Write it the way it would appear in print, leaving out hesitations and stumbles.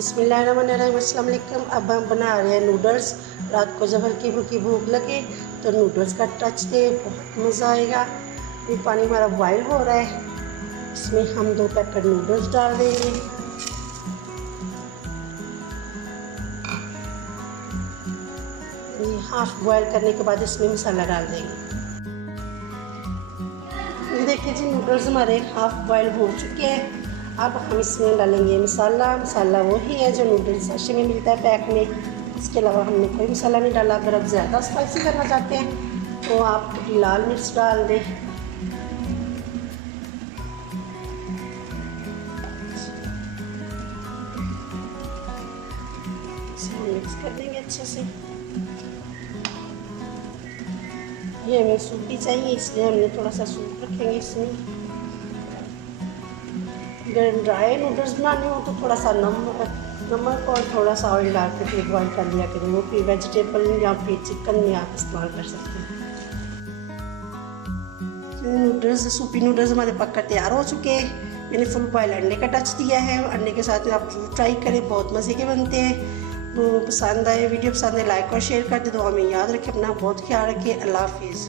बिस्मिल्लाहिर्रहमानिर्रहीम, अस्सलाम वालेकुम। अब हम बना रहे हैं नूडल्स। रात को जब हल्की फुल्की भूख लगे तो नूडल्स का टच दे, बहुत मज़ा आएगा। ये पानी हमारा बॉयल हो रहा है, इसमें हम 2 पैकेट नूडल्स डाल देंगे। ये हाफ बॉयल करने के बाद इसमें मसाला डाल देंगे। ये देखिए जी, नूडल्स हमारे हाफ बॉयल हो चुके हैं। अब हम इसमें डालेंगे मसाला वही है जो नूडल्स सैशे में मिलता है पैक में। इसके अलावा हमने कोई मसाला नहीं डाला। अगर आप ज़्यादा स्पाइसी करना चाहते हैं तो आप लाल मिर्च डाल दें। इसे मिक्स कर देंगे अच्छे से। ये हमें सूपी चाहिए, इसलिए हमने थोड़ा सा सूप रखेंगे इसमें। अगर ड्राई नूडल्स बनाने हो तो थोड़ा सा नमक और थोड़ा सा ऑयल डाल के फिर बॉयल कर लिया करें। वो फिर वेजिटेबल या फिर चिकन में आप इस्तेमाल कर सकते हैं। सूपी नूडल्स हमारे पककर तैयार हो चुके हैं। मैंने फुल बॉयल अंडे का टच दिया है। अंडे के साथ आप जरूर ट्राई करें, बहुत मज़े के बनते हैं। वो पसंद आए, वीडियो पसंद आए, लाइक और शेयर कर दे। तो हमें याद रखें, अपना बहुत ख्याल रखें। अल्लाह हाफिज़।